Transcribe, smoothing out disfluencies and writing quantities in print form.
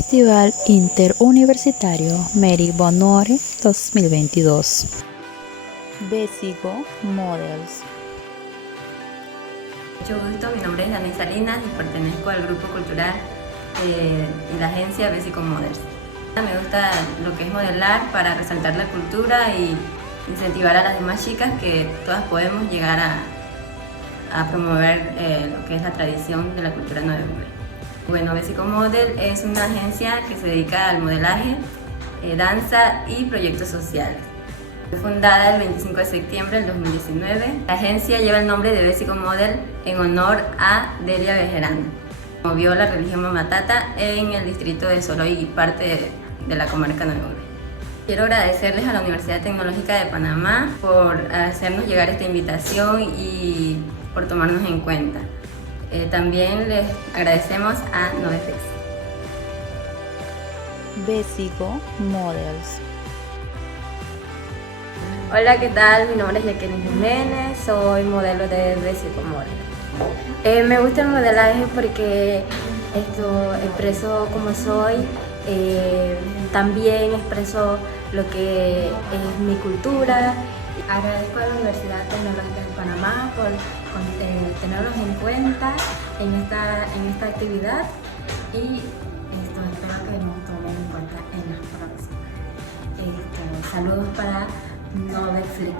Festival Interuniversitario Mary Bonheur 2022. Besigo Models. Mucho gusto, mi nombre es Dani Salinas y pertenezco al grupo cultural y la agencia Besigo Models. Me gusta lo que es modelar para resaltar la cultura y incentivar a las demás chicas que todas podemos llegar a promover lo que es la tradición de la cultura nueva. Bueno, Besigo Model es una agencia que se dedica al modelaje, danza y proyectos sociales. Fue fundada el 25 de septiembre del 2019. La agencia lleva el nombre de Besigo Model en honor a Delia Bejerano. Promovió la religión Mamatata en el distrito de Soroy y parte de la comarca Nuevo León. Quiero agradecerles a la Universidad Tecnológica de Panamá por hacernos llegar esta invitación y por tomarnos en cuenta. También les agradecemos a Novefex. Besigo Models. Hola, ¿qué tal? Mi nombre es Jacqueline Jiménez, soy modelo de Besigo Model. Me gusta el modelaje porque expreso como soy, también expreso lo que es mi cultura. Agradezco a la Universidad Tecnológica de Panamá por tenernos en cuenta en esta actividad y espero que nos tomen en cuenta en las próximas. Saludos para Noveflix.